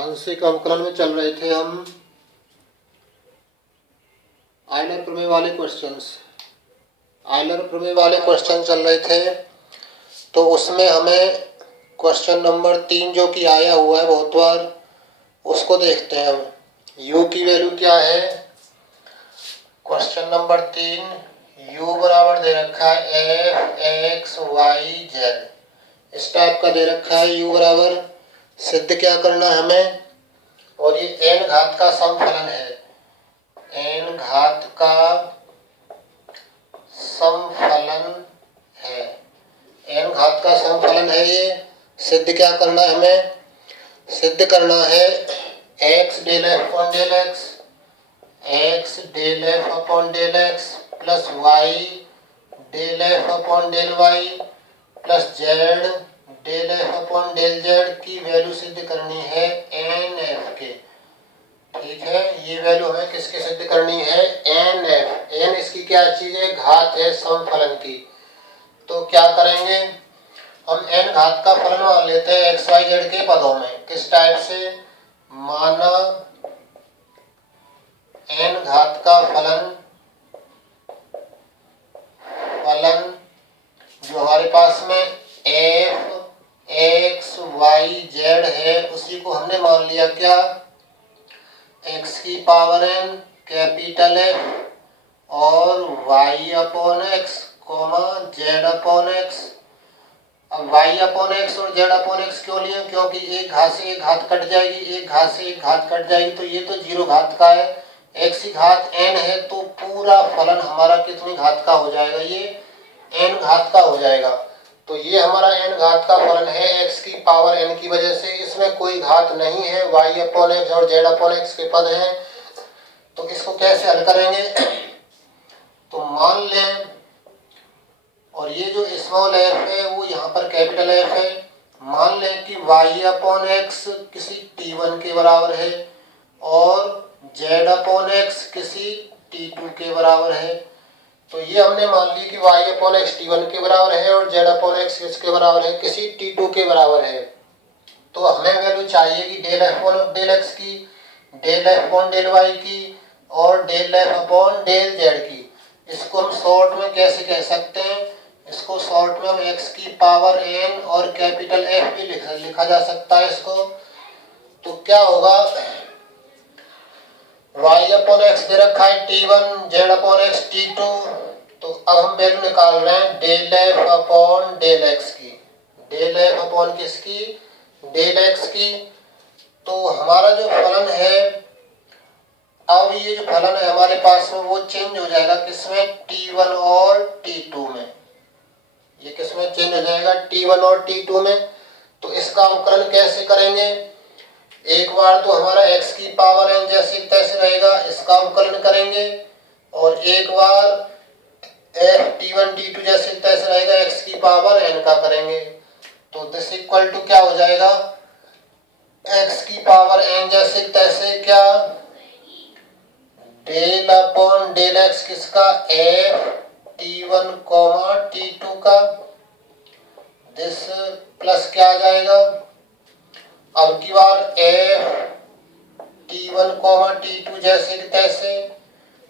आंशिक अवकलन में चल रहे थे हम आयलर प्रमेय वाले क्वेश्चन चल रहे थे। तो उसमें हमें क्वेश्चन नंबर 3 जो कि आया हुआ है बहुत बार, उसको देखते हैं हम। u की वैल्यू क्या है? क्वेश्चन नंबर 3 u बराबर दे रखा है f(x,y,z) इस टाइप का दे रखा है। u बराबर सिद्ध क्या करना है हमें, और ये n घात का समफलन है। n घात का समफलन है, n घात का समफलन है। ये सिद्ध क्या करना है हमें? सिद्ध करना है x del f upon del x, x del f upon del x plus y del f upon del y plus z del f upon del z की वैल्यू सिद्ध करनी है n f के। ठीक है, ये वैल्यू हमें किसके सिद्ध करनी है? n f। n इसकी क्या चीज है? घात है समफलन की। तो क्या करेंगे हम? n घात का फलन मान लेते हैं x y z के पदों में। किस टाइप से? माना n घात का फलन जो हमारे पास में f x y z है, उसी को हमने मान लिया क्या? x की पावर n कैपिटल F और y upon x z upon x। अब y अपॉन x और z अपॉन x क्यों लिए? क्योंकि एक घात से एक घात कट जाएगी, एक घात से एक घात कट जाएगी, तो ये तो 0 घात का है। x की घात n है, तो पूरा फलन हमारा कितनी घात का हो जाएगा? ये n घात का हो जाएगा। तो ये हमारा n घात का फलन है x की पावर n की वजह से। इसमें कोई घात नहीं है, y अपॉन x और z अपॉन x के पद हैं। तो इसको कैसे हल करेंगे? तो मान लें, और ये जो स्मॉल f है वो यहाँ पर कैपिटल F है। मान लें कि y अपॉन x किसी t1 के बराबर है और z अपॉन x किसी t2 के बराबर है। तो ये हमने मान ली कि y अपॉन x t1 के बराबर है और z अपॉन x किसके बराबर है? किसी t2 के बराबर है। तो हमें वैल्यू चाहिए कि del f upon del x की, del f upon del y की और del f upon del z की। इसको हम शॉर्ट में कैसे कह सकते हैं? इसको शॉर्ट में हम x की पावर n और कैपिटल F भी लिखा जा सकता है इसको। तो क्या होगा? y अपॉन x दे रखा है t1, z upon x t2। तो अब हम वैल्यू निकाल रहे हैं del f upon del x की। डेल f अपॉन किसकी? डेल x की। तो हमारा जो फलन है, अब ये जो फलन है हमारे पास में, वो चेंज हो जाएगा किसमें? t1 और t2 में। ये किसमें चेंज हो जाएगा? t1 और t2 में। तो इसका अवकलन कैसे करेंगे? एक बार तो हमारा x की पावर n जैसे तैसे रहेगा, इसका अवकलन करेंगे, और एक बार f t1 t2 जैसे तैसे रहेगा, x की पावर n का करेंगे। तो दिस इक्वल टू क्या हो जाएगा? x की पावर n जैसे तैसे क्या? डेल अपॉन डेल x किसका? f t1 t2 का। दिस प्लस क्या आ जाएगा? अब की बार f t1 t2 जैसे तैसे,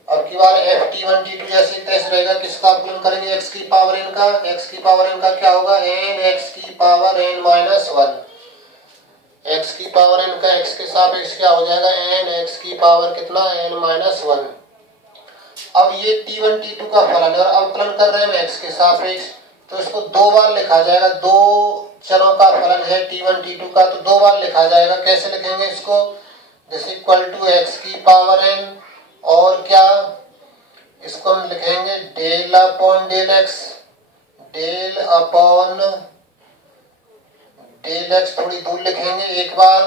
अब की बार f t1 t2 जैसे तैसे रहेगा। किसका अवकलन करेंगे? x की पावर n का। x की पावर n का क्या होगा? n x की पावर n माइनस 1। x की पावर n का x के सापेक्ष क्या हो जाएगा? n x की पावर कितना? n minus 1। अब ये t1 t2 का फलन है और अवकलन कर रहे हैं x के सापेक्ष, तो इसको दो बार लिखा जाएगा। दो चरों का फलन है t1 t2 का, तो दो बार लिखा जाएगा। कैसे लिखेंगे इसको? दिस इक्वल टू x की पावर n और क्या? इसको हम लिखेंगे del upon del x, del upon del x थोड़ी दूर लिखेंगे एक बार,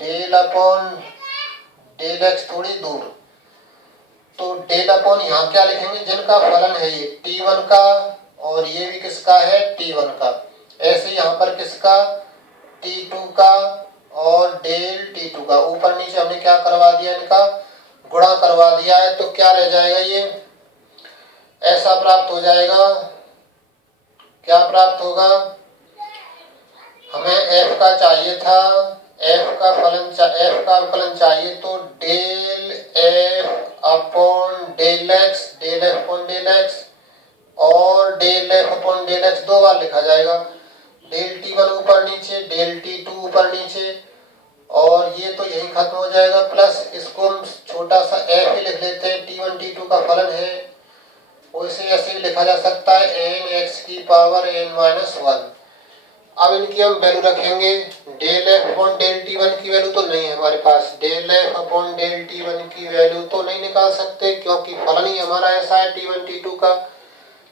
डेल अपॉन डेल x थोड़ी दूर। तो डेल अपॉन यहाँ क्या लिखेंगे? जिनका फलन है ये t1 का और ये भी किसका है? t1 का। ऐसे यहाँ पर किसका? t2 का और डेल t2 का। ऊपर नीचे हमने क्या करवा दिया? इनका गुणा करवा दिया है। तो क्या रह जाएगा? ये ऐसा प्राप्त हो जाएगा। क्या प्राप्त होगा? हमें f का चाहिए था एफ का अवकलन चाहिए तो del F upon del x और del F upon del x दो बार लिखा जाएगा। डेल टी वन ऊपर नीचे, डेल टी टू ऊपर नीचे, और ये तो यही खत्म हो जाएगा। प्लस इसको हम छोटा सा एफ ही लिख लेते हैं, टी वन टी टू का फलन है, वैसे ऐसे भी लिखा जा सकता है एन एक्स की पावर एन माइनस वन। अब इनकी हम वैल्यू रखेंगे। Del F upon del T one की वैल्यू तो नहीं है हमारे पास, del F upon del T one की वैल्यू तो नहीं निकाल सकते क्योंकि फलन ही हमारा ऐसा है टी वन टी टू का।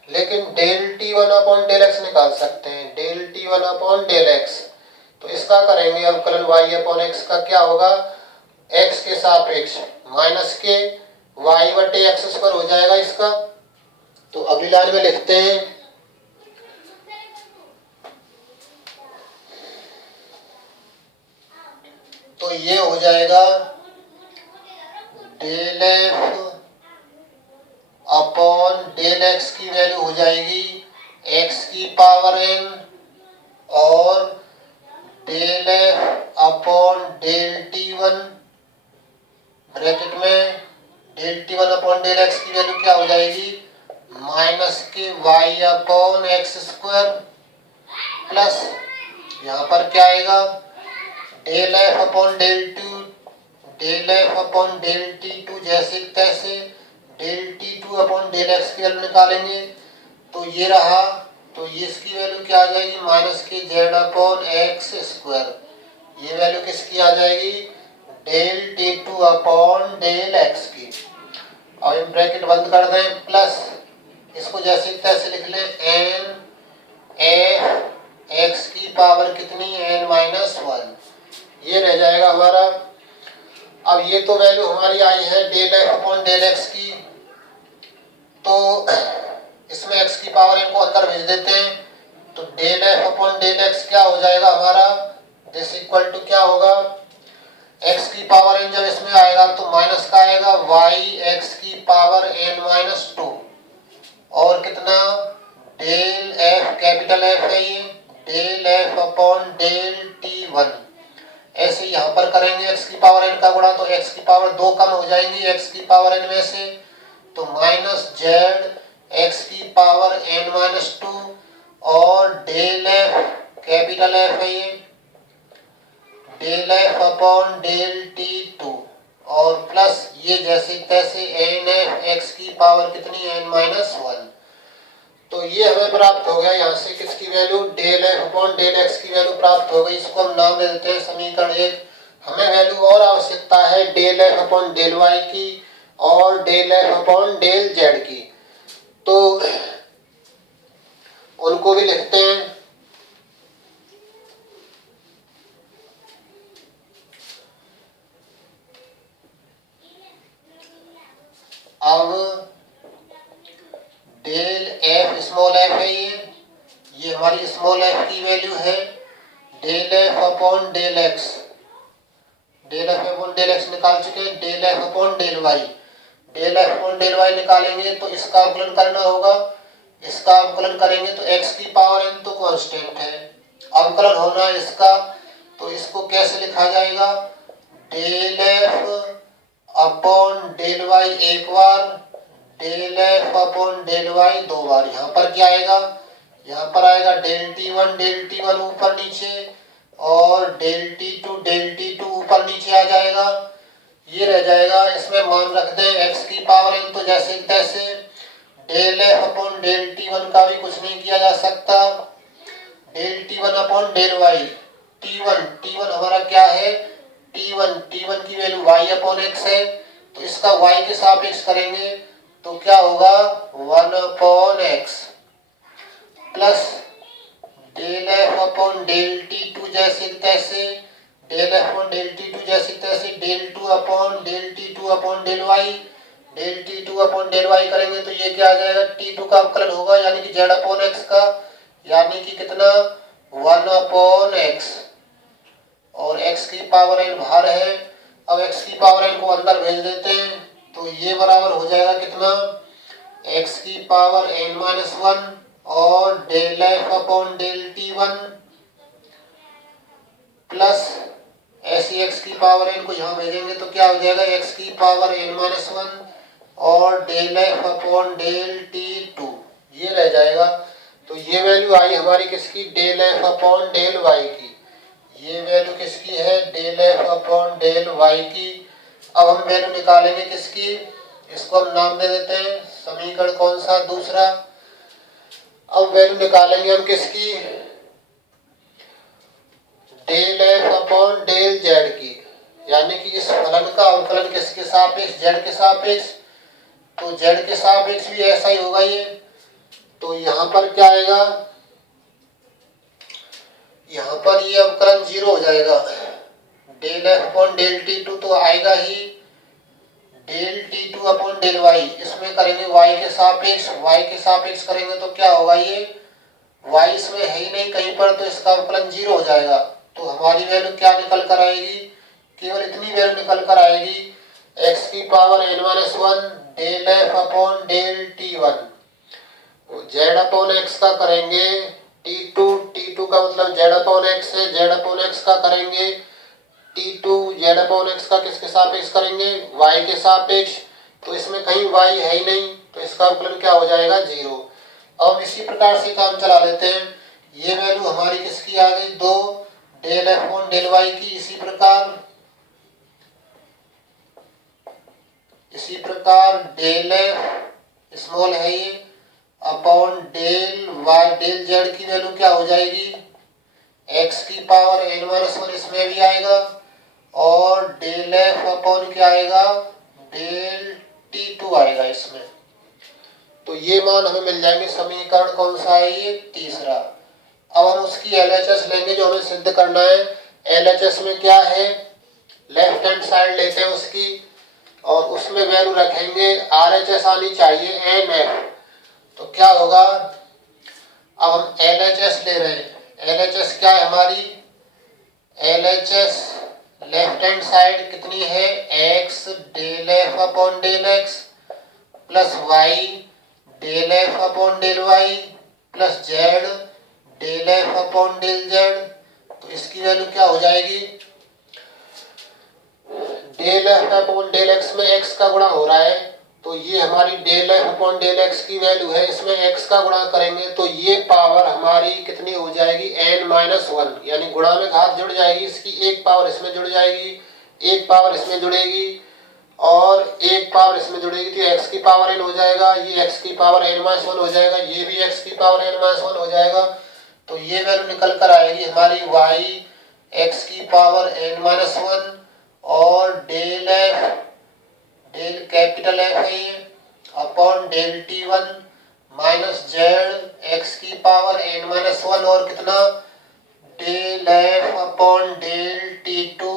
लेकिन del T one upon del x निकाल सकते हैं, del T one upon del x. तो इसका करेंगे अवकलन वाई अपॉन एक्स का, क्या होगा, एक्स के सापेक्ष माइनस के वाई बटे एक्स स्क्वायर हो जाएगा इसका। तो अगली लाइन में लिखते हैं तो ये हो जाएगा del F upon del x की वैल्यू हो जाएगी एक्स की पावर एन और del F upon del T one bracket में del T one upon del x की वैल्यू क्या हो जाएगी, minus k y upon x square plus यहाँ पर क्या आएगा del F upon del T two जैसे तैसे del T two upon del x की वैल्यू निकालेंगे तो ये रहा। तो ये इसकी वैल्यू क्या आ जाएगी, minus K Z upon x square. ये वैल्यू किसकी आ जाएगी, del T two upon del x की। और हम ब्रैकेट बंद कर दें, प्लस इसको जैसे तैसे लिख लें एन एफ एक्स की पावर कितनी, एन माइनस वन। ये रह जाएगा हमारा। अब ये तो वैल्यू हमारी आई है del F upon del x की, तो इसमें एक्स की पावर एन को अंदर भेज देते हैं। तो del F upon del x क्या हो जाएगा हमारा, दिस इक्वल टू क्या होगा, एक्स की पावर एन जब इसमें आएगा तो माइनस का आएगा वाई एक्स की पावर एन माइनस टू और कितना डेल एफ, कैपिटल एफ है ये, del F upon del T one. ऐसे यहाँ पर करेंगे एक्स की पावर एन का गुणा तो एक्स की पावर दो कम हो जाएंगी एक्स की पावर एन में से, तो माइनस जेड एक्स की पावर एन माइनस टू और डेल एफ, कैपिटल एफ है ये, del F upon del T two और प्लस ये जैसे तैसे एन एफ एक्स की पावर कितनी, एन माइनस वन। तो ये हमें प्राप्त हो गया यहाँ से किसकी value, del F upon del x की वैल्यू प्राप्त हो गई। इसको हम नाम दे देते हैं समीकरण एक। हमें वैल्यू और आवश्यकता है del F upon del y की और del F upon del z की, तो उनको भी लिखते हैं। अब डेल एफ स्मॉल एफ है ये हमारी स्मॉल एफ की वैल्यू है del F upon del x, del F upon del x निकाल चुके हैं। Del F upon del y, del F upon del y निकालेंगे तो इसका अवकलन करना होगा। इसका अवकलन करेंगे तो एक्स की पावर एन तो कांस्टेंट है, अवकलन होना है इसका, तो इसको कैसे लिखा जाएगा, del F upon del y एक बार, del F upon del y दो बार। यहाँ पर क्या आएगा, यहाँ पर आएगा डेल टी वन ऊपर नीचे और डेल टी टू ऊपर नीचे आ जाएगा। ये रह जाएगा, इसमें मान रख दें एक्स की पावर एन तो जैसे तैसे, del F upon del T one का भी कुछ नहीं किया जा सकता, del T one upon del y, t one हमारा क्या है, टी वन की वैल्यू वाई अपॉन एक्स है, तो इसका वाई के सापेक्ष करेंगे तो क्या होगा, one upon x plus del F upon del T two जैसे तैसे, del F upon del T two जैसे तैसे, del two upon del y, del T two upon del y करेंगे तो ये क्या आ जाएगा, टी टू का अवकलन होगा यानी कि जेड अपॉन एक्स का, यानी कि कितना, वन अपॉन एक्स और एक्स की पावर एन बाहर है। अब एक्स की पावर एन को अंदर भेज देते हैं तो ये बराबर हो जाएगा कितना, एक्स की पावर एन माइनस वन और del F upon del T one plus ऐसी x की पावर n को यहाँ भेजेंगे तो क्या हो जाएगा, x की पावर n-1 और del f upon del t2 ये रह जाएगा। तो ये वैल्यू आई हमारी किसकी, del f upon del y की। ये वैल्यू किसकी है, del f upon del y की। अब हम वैल्यू निकालेंगे किसकी, इसको हम नाम दे देते हैं समीकरण कौन सा, दूसरा। अब वैल्यू निकालेंगे हम किसकी, del f upon del z की, यानी कि इस फलन का अवकलन किसके सापेक्ष, z के सापेक्ष। तो z के सापेक्ष भी ऐसा ही होगा ये। तो यहाँ पर क्या आएगा, यहाँ पर ये अवकलन 0 हो जाएगा। Del f upon del t2 तो आएगा ही, del t2 upon del y इसमें करेंगे y के सापेक्ष करेंगे तो क्या होगा, ये y इसमें है ही नहीं कहीं पर, तो इसका अवकलन 0 हो जाएगा। तो हमारी वैल्यू क्या निकल कर आएगी, केवल इतनी वैल्यू निकल कर आएगी, x की power n-1 del f upon del t1। z upon x का करेंगे t2 का मतलब z अपॉन x है, z अपॉन x का करेंगे t2 z अपॉन x का किसके सापेक्ष करेंगे, y के सापेक्ष। तो इसमें कहीं y है ही नहीं, तो इसका अवकलन क्या हो जाएगा, 0। अब हम इसी प्रकार से काम चला लेते हैं। ये वैल्यू हमारी किसकी आ गई, 2 del f upon del y की। इसी प्रकार डेल f स्मॉल है ये upon del y del z की वैल्यू क्या हो जाएगी, x की पावर n-1 इसमें भी आएगा और डेल f अपॉन क्या आएगा, डेल t2 आएगा इसमें। तो ये मान हमें मिल जाएंगे, समीकरण कौन सा है, ये तीसरा। अब हम उसकी LHS लेंगे जो हमें सिद्ध करना है। LHS में क्या है, लेफ्ट हैंड साइड लेते हैं उसकी और उसमें वैल्यू रखेंगे, RHS आनी चाहिए NF। तो क्या होगा, अब हम LHS ले रहे हैं। LHS क्या है हमारी, LHS लेफ्ट हैंड साइड कितनी है, x del f upon del x plus y del f upon del y plus z del f upon del z। तो इसकी वैल्यू क्या हो जाएगी, del f upon del x में x का गुणा हो रहा है, तो ये हमारी del f upon del x की वैल्यू है, इसमें x का गुणा करेंगे तो ये पावर हमारी कितनी हो जाएगी, n-1, यानी गुणा में घात जुड़ जाएगी, इसकी एक पावर इसमें जुड़ जाएगी, एक पावर इसमें जुड़ेगी और एक पावर इसमें जुड़ेगी, तो x की पावर n हो जाएगा, ये x की पावर n-1 हो जाएगा, ये भी x की पावर n-1 हो जाएगा। तो ये वैल्यू निकल कर आएगी हमारी y x की पावर n-1 और del f del capital F है ये upon del t1 minus z x की पावर n-1 और कितना, del f upon del t2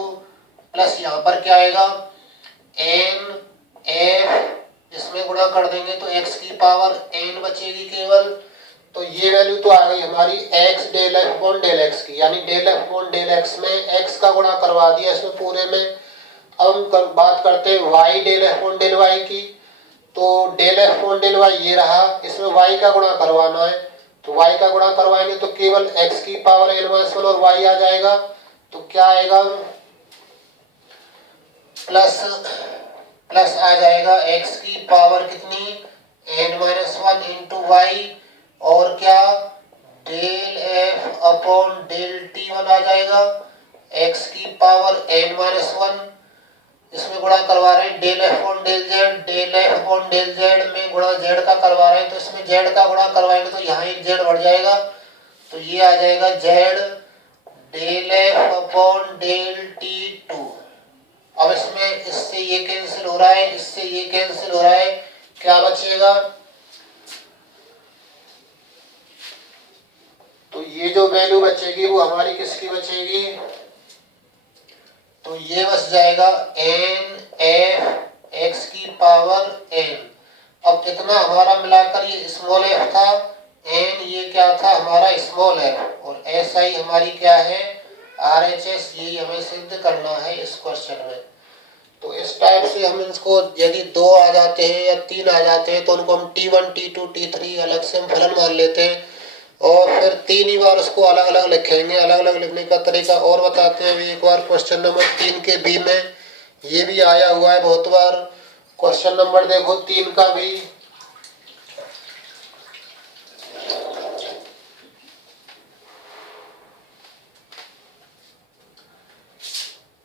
plus यहाँ पर क्या आएगा, n f इसमें गुणा कर देंगे तो x की पावर n बचेगी केवल। तो ये वैल्यू तो आ गई हमारी x del f upon del x की, यानी del f upon del x में x का गुणा करवा दिया इसमें पूरे में। अब हम बात करते हैं y del f upon del y की। तो del f upon del y ये रहा, इसमें y का गुणा करवाना है, तो y का गुणा करवाएंगे तो केवल x की पावर n-1 और y आ जाएगा। तो क्या आएगा, प्लस आ जाएगा x की पावर कितनी, n-1 इंटू y और क्या, del f upon del t1 आ जाएगा, x की पावर n-1 इसमें गुणा करवा रहे हैं, del f upon del z में गुणा z का करवा रहे हैं, तो इसमें z का गुणा करवाएंगे तो यहाँ एक z बढ़ जाएगा, तो ये आ जाएगा z del f upon del t2। अब इसमें इससे ये कैंसिल हो रहा है, इससे ये कैंसिल हो रहा है, क्या बचेगा, तो ये जो वैल्यू बचेगी वो हमारी किसकी बचेगी, तो ये बच जाएगा n f x की पावर n। अब इतना हमारा मिलाकर ये स्मॉल f था, n ये क्या था हमारा स्मॉल f और ऐसा ही हमारी क्या है RHS, यही हमें सिद्ध करना है इस क्वेश्चन में। तो इस टाइप से हम इसको यदि 2 आ जाते हैं या 3 आ जाते हैं तो उनको हम T1 T2 T3 अलग से हम फलन मान लेते हैं और फिर 3 ही बार उसको अलग अलग लिखेंगे। अलग अलग लिखने का तरीका और बताते हैं अभी एक बार। क्वेश्चन नंबर 3 के बी में ये भी आया हुआ है बहुत बार। क्वेश्चन नंबर देखो 3 का भी।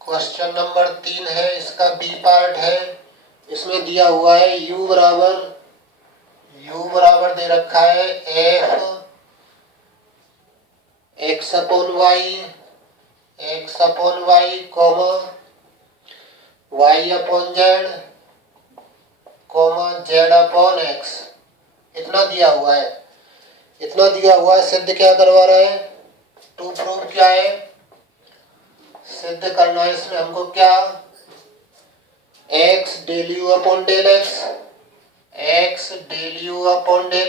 क्वेश्चन नंबर 3 है, इसका बी पार्ट है। इसमें दिया हुआ है u बराबर दे रखा है f x upon y comma y upon z upon x। इतना दिया हुआ है। सिद्ध क्या करवा रहा है? टू प्रूव क्या है? सिद्ध करना है इसमें हमको क्या? x del u upon del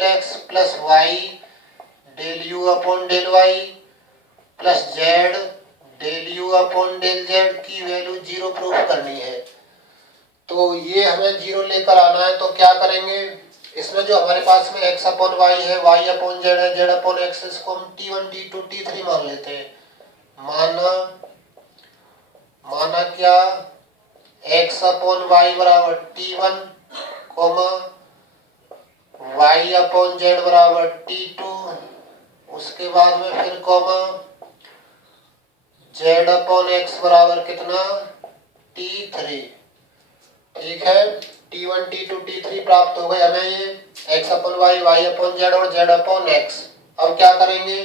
x plus y del u upon del y plus z del u upon del z की वैल्यू 0 प्रूफ करनी है। तो ये हमें 0 लेकर आना है। तो क्या करेंगे? इसमें जो हमारे पास में x अपॉन y है, y अपॉन z है, z अपॉन x, इसको हम t1 t2 t3 मान लेते हैं। माना क्या? x अपॉन y बराबर t1 coma y upon z बराबर t2, उसके बाद में फिर कोमा z अपॉन x बराबर कितना? t3। ठीक है, t1 t2 t3 प्राप्त हो गए हमें ये x upon y upon z और z अपॉन x। अब क्या करेंगे?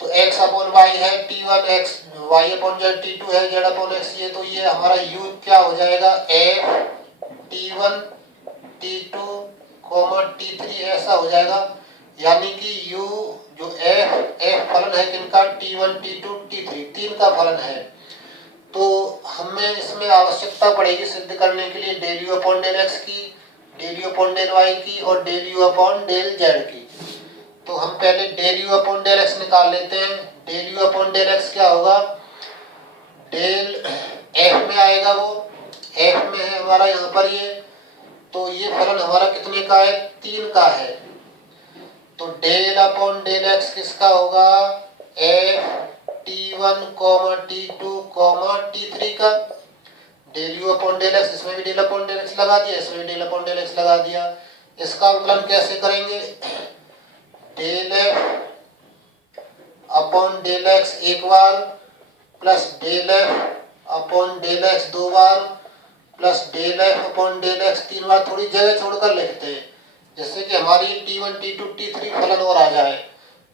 तो x अपॉन y है t1 x, y upon z t2 है, z अपॉन x ये, तो ये हमारा u क्या हो जाएगा? f t1 t2 t3 ऐसा हो जाएगा। यानी कि u जो f फलन है किनका? t1 t2 t3 तीन का फलन है। तो हमें इसमें आवश्यकता पड़ेगी सिद्ध करने के लिए del u upon del x की, del u upon del y की और del u upon del z की। तो हम पहले del u upon del x निकाल लेते हैं। Del u upon del x क्या होगा? डेल एफ में आएगा, वो एफ में है हमारा यहाँ पर ये। तो ये फलन हमारा कितने का है? 3 का है। तो डेल अपॉन डेल एक्स किसका होगा? एफ t1 t2 t3 का। Del u upon del x, इसमें भी डेल अपॉन डेल एक्स लगा दिया, इसमें भी डेल अपॉन डेल एक्स लगा दिया। इसका अवकलन कैसे करेंगे? Del F upon del x एक बार plus del F upon del x 2 बार plus del F upon del x 3 बार। थोड़ी जगह छोड़कर लिखते हैं जिससे कि हमारी t1 t2 t3 फलन और आ जाए।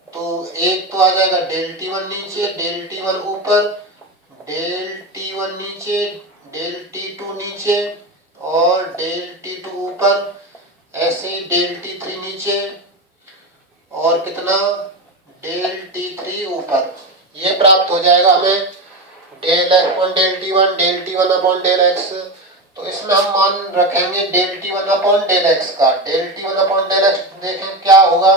तो एक तो आ जाएगा डेल t1 नीचे, डेल t1 ऊपर, डेल t1 नीचे, डेल t2 नीचे और डेल t2 ऊपर, ऐसे ही डेल t3 नीचे और कितना? डेल t3 ऊपर। ये प्राप्त हो जाएगा हमें del F upon del t1 upon del x. तो इसमें हम मान रखेंगे del t1 upon del x का। Del t1 upon del x देखें क्या होगा?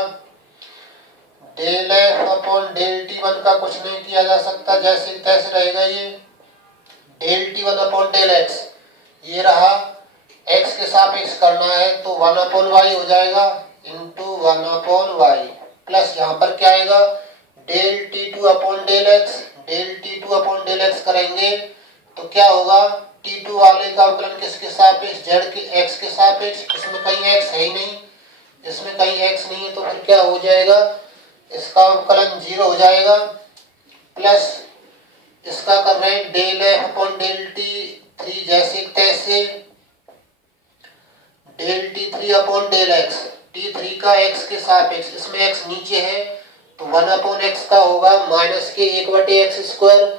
Del F upon del t1 का कुछ नहीं किया जा सकता, जैसे तैसे रहेगा ये। Del t1 upon del x ये रहा, x के सापेक्ष करना है तो 1 अपॉन y हो जाएगा इंटू 1 अपॉन y प्लस यहाँ पर क्या आएगा? Del t2 upon del x. Del t2 upon del x करेंगे तो क्या होगा? t2 वाले का अवकलन किसके सापेक्ष? z के x के सापेक्ष। इसमें कहीं x है ही नहीं, इसमें कहीं x नहीं है, तो फिर क्या हो जाएगा? इसका अवकलन 0 हो जाएगा। प्लस इसका कर रहे हैं del F upon del t3 जैसे तैसे, del t3 upon del x, t3 का x के सापेक्ष, इसमें x नीचे है तो 1 अपॉन x का होगा माइनस के 1/x²।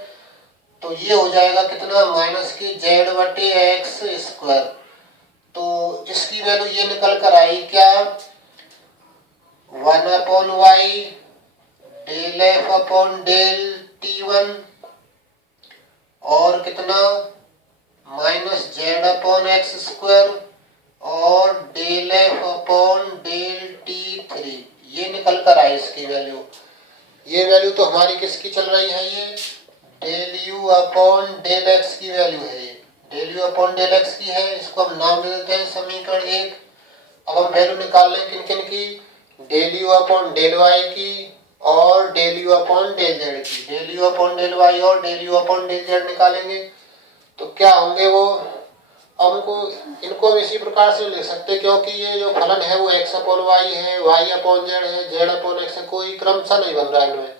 तो ये हो जाएगा कितना? माइनस के z/x²। तो इसकी वैल्यू ये निकल कर आई क्या? 1 upon y del F upon del t1 और कितना? माइनस z अपॉन x² और del F upon del t3। ये निकल कर आई इसकी वैल्यू। ये वैल्यू तो हमारी किसकी चल रही है? ये del u upon del x की वैल्यू है। ये del u upon del x की है। इसको हम नाम दे देते हैं समीकरण 1। अब हम वैल्यू निकाल लें किन किन की? Del u upon del y की और del u upon del z की। Del u upon del y और del u upon del z निकालेंगे तो क्या होंगे वो, अब इनको हम इसी प्रकार से लिख सकते हैं क्योंकि ये जो फलन है वो एक्स अपॉन वाई है, वाई अपॉन जेड है, जेड अपॉन एक्स है, कोई क्रमशः नहीं बन रहा है इनमें।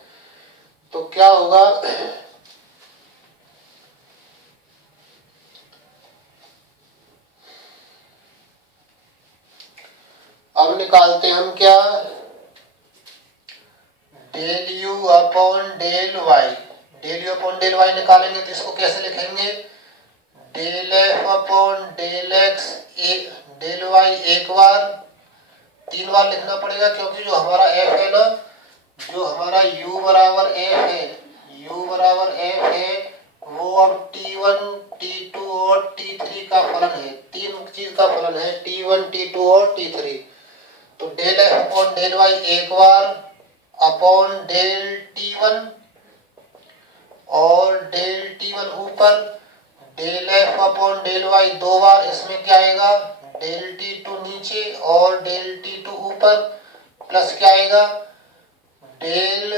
तो क्या होगा, अब निकालते हैं हम क्या, del u upon del y. Del u upon del y निकालेंगे तो इसको कैसे लिखेंगे, del F upon del x, del y एक बार, 3 बार लिखना पड़ेगा क्योंकि जो हमारा एफ है ना, जो हमारा u बराबर एफ है, u बराबर एफ है, वो अब t1 t2 और t3 का फलन है, 3 चीज का फलन है, t1 t2 और t3। तो del F upon del y एक बार अपॉन डेल t1 और डेल t1 ऊपर, del F upon del y 2 बार, इसमें क्या आएगा, डेल t2 नीचे और डेल t2 ऊपर, प्लस क्या आएगा, del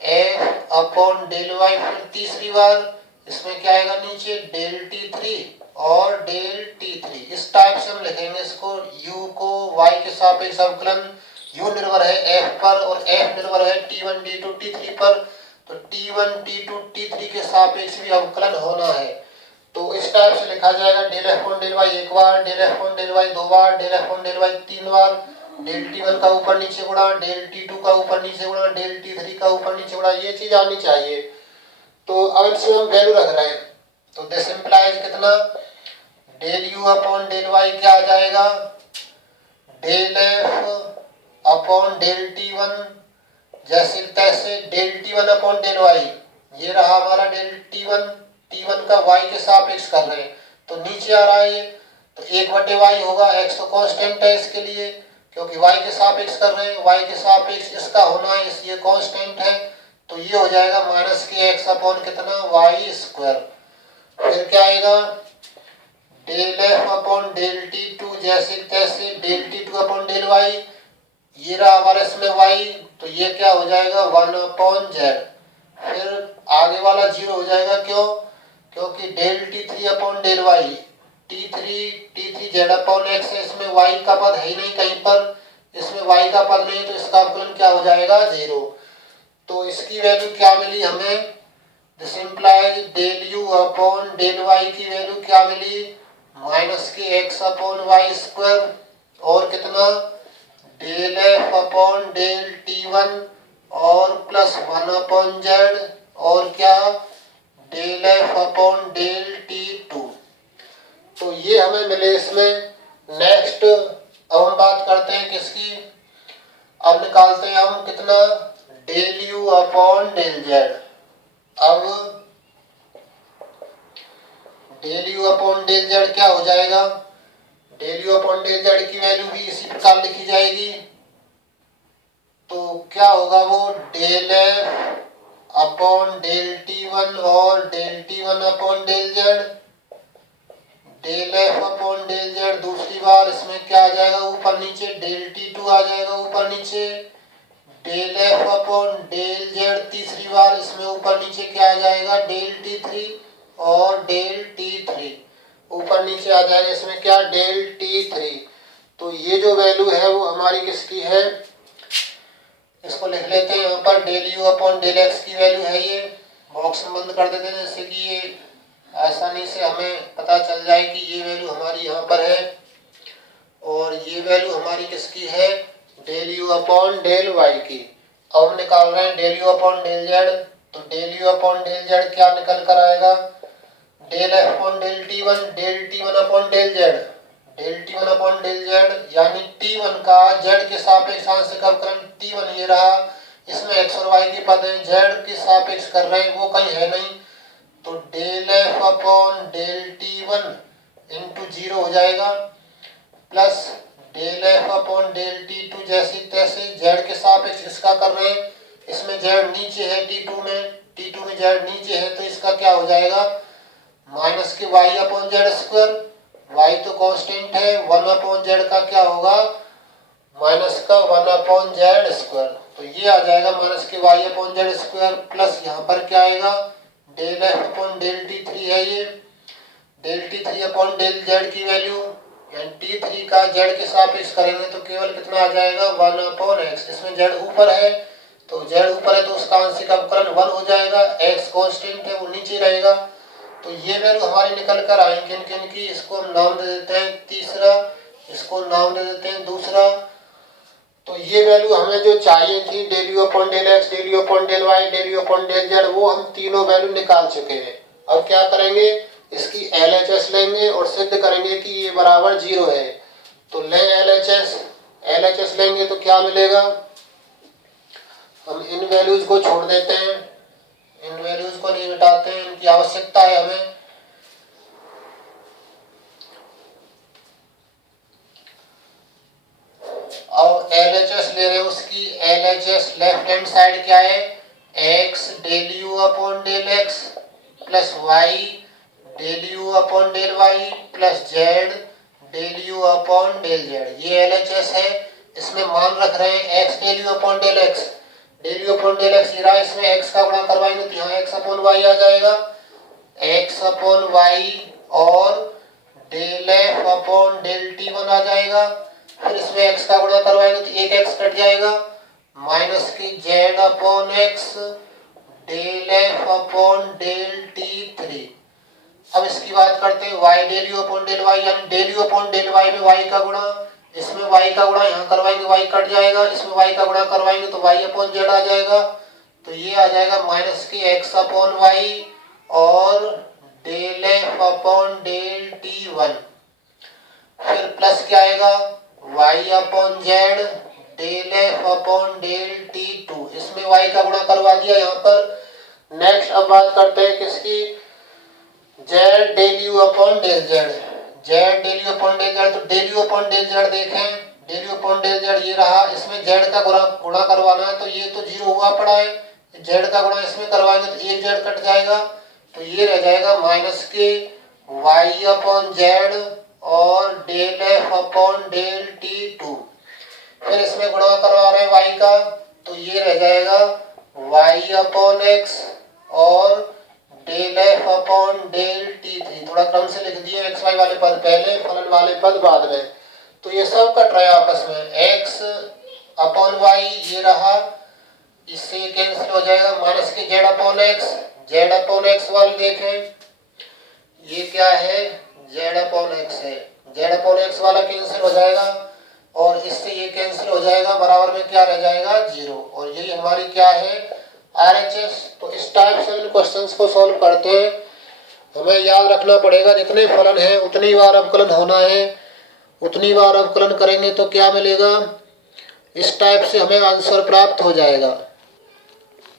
F upon del y, फिर तीसरी बार इसमें क्या आएगा नीचे, डेल t3 और डेल t3। इस टाइप से हम लिखेंगे इसको, u को y के सापेक्ष अवकलन, u निर्भर है f पर और f निर्भर है t1 t2 t3 पर, तो t1 t2 t3 के सापेक्ष भी अवकलन होना है। तो इस टाइप से लिखा जाएगा, del F upon del y एक बार, del F upon del y 2 बार, del F upon del y 3 बार, डेल t1 का ऊपर नीचे गुणा, डेल t2 का ऊपर नीचे गुणा, डेल t3 का ऊपर नीचे गुणा, ये चीज आनी चाहिए। तो अब इसमें हम वैल्यू रख रहे हैं तो दिस इंप्लाइज कितना, del u upon del y क्या आ जाएगा, del F upon del t1 जैसे तैसे, del t1 upon del Y, ये रहा हमारा डेल t1, t1 का y के सापेक्ष कर रहे हैं तो नीचे आ रहा है ये, तो 1/y होगा, x तो कांस्टेंट है इसके लिए क्योंकि y के सापेक्ष कर रहे हैं, y के सापेक्ष इसका होना है, ये कांस्टेंट है, तो ये हो जाएगा माइनस के x अपॉन कितना, वाई स्क्वायर। फिर क्या आएगा, del F upon del t2 जैसे तैसे, del t2 upon del Y, ये रहा हमारा इसमें y, तो ये क्या हो जाएगा 1 अपॉन जेड। फिर आगे वाला 0 हो जाएगा, क्यों, क्योंकि del t3 upon del y, t3 z upon x है, इसमें y का पद है ही नहीं कहीं पर, इसमें y का पद नहीं, तो इसका अवकलन क्या हो जाएगा 0। तो इसकी वैल्यू क्या मिली हमें, this implies del u upon del y की वैल्यू क्या मिली, minus k x upon y square और कितना, del F upon del t1 और प्लस 1 अपॉन जेड और क्या, del F upon del t2। तो ये हमें मिले इसमें। नेक्स्ट अब हम बात करते हैं किसकी, अब निकालते हैं हम कितना, del u upon del z. अब del u upon del z क्या हो जाएगा, del u upon del z की वैल्यू भी इसी प्रकार लिखी जाएगी। तो क्या होगा वो, del F upon del t1 और del t1 upon del z, del F upon del z दूसरी बार, इसमें क्या आ जाएगा ऊपर नीचे, डेल t2 आ जाएगा ऊपर नीचे, del F upon del z तीसरी बार, इसमें ऊपर नीचे क्या आ जाएगा, डेल t3 और डेल t3 ऊपर नीचे आ जाएगा, इसमें क्या, डेल t3। तो ये जो वैल्यू है वो हमारी किसकी है, इसको लिख लेते हैं यहाँ पर, del u upon del x की वैल्यू है ये, बॉक्स में बंद कर देते हैं जैसे कि ये आसानी से हमें पता चल जाए कि ये वैल्यू हमारी यहाँ पर है और ये वैल्यू हमारी किसकी है, del u upon del y की। अब हम निकाल रहे हैं del u upon del z, तो del u upon del z क्या निकल कर आएगा, del F upon del t1 upon del z, del t1 upon del z, यानी t1 का जेड के सापेक्ष आंशिक अवकलन, t1 ये रहा, इसमें x और y के पद हैं, जेड के सापेक्ष कर रहे हैं, वो कहीं है नहीं, तो del F upon del t1 into 0 हो जाएगा, plus del F upon del t2 जैसे तैसे, जेड के सापेक्ष इसका कर रहे हैं, इसमें जेड नीचे है, t2 में जेड नीचे है, तो इसका क्या हो जाएगा, minus k y upon z square, y तो कांस्टेंट है, 1 अपॉन जेड का क्या होगा, माइनस का 1/z²। तो ये आ जाएगा माइनस के y/z² प्लस यहाँ पर क्या आएगा डेल f/del t3 है ये del t3/del z की वैल्यू यानी t3 का z के सापेक्ष करेंगे तो केवल कितना आ जाएगा 1/x। इसमें z ऊपर है तो z ऊपर है तो उसका आंशिक अवकलन 1 हो जाएगा। x कांस्टेंट है वो नीचे रहेगा। तो ये वैल्यू हमारी निकल कर आई किन किन की। इसको हम नाम दे देते हैं तीसरा, इसको नाम दे देते हैं दूसरा। तो ये वैल्यू हमें जो चाहिए थी del u/del x, del u/del y, del u/del z, वो हम तीनों वैल्यू निकाल चुके हैं। अब क्या करेंगे इसकी LHS लेंगे और सिद्ध करेंगे कि ये बराबर 0 है। तो ले LHS लेंगे तो क्या मिलेगा, हम इन वैल्यूज को छोड़ देते हैं, इन वैल्यूज को नहीं मिटाते हैं, इनकी आवश्यकता है हमें। अब LHS ले रहे हैं, उसकी LHS लेफ्ट हैंड साइड क्या है x del u/del x plus y del u/del y plus z del u/del z। ये LHS है। इसमें मान रख रहे हैं x del u/del x, del u/del x ये रहा। इसमें x का गुणा करवाएंगे तो यहाँ x/y आ जाएगा, x/y और del f/del t1 आ जाएगा। फिर इसमें x का गुणा करवाएंगे तो एक x कट जाएगा माइनस की z/x del f/del t3। अब इसकी बात करते हैं y del u/del y यानी del u/del y में y का गुणा, इसमें y का गुणा यहाँ करवाएंगे y कट जाएगा, इसमें y का गुणा करवाएंगे तो y/z आ जाएगा। तो ये आ जाएगा माइनस की x/y और del f/del t1। फिर प्लस क्या आएगा y/z del f/del t2। इसमें y का गुणा करवा दिया यहाँ पर। नेक्स्ट अब बात करते हैं किसकी, z del u/del z, z del u/del z। तो del u/del z देखें, del u/del z ये रहा। इसमें z का गुणा करवाना है तो ये तो 0 हुआ पड़ा है, z का गुणा इसमें करवाएंगे तो एक z कट जाएगा। तो ये रह जाएगा माइनस के y/z और del f/del t2। फिर इसमें गुणा करवा रहे हैं y का तो ये रह जाएगा y/x और del f/del t3। थोड़ा क्रम से लिख दिए, x y वाले पद पहले, फलन वाले पद बाद में। तो ये सब कट रहे आपस में, x/y ये रहा, इससे कैंसिल हो जाएगा माइनस के z/x, z/x वाले देखें ये क्या है z/x है, z/x वाला कैंसिल हो जाएगा और इससे ये कैंसिल हो जाएगा, बराबर में क्या रह जाएगा 0। और यही हमारी क्या है RHS। तो इस टाइप से इन क्वेश्चंस को सॉल्व करते हैं। हमें याद रखना पड़ेगा जितने फलन है उतनी बार अवकलन होना है, उतनी बार अवकलन करेंगे तो क्या मिलेगा, इस टाइप से हमें आंसर प्राप्त हो जाएगा।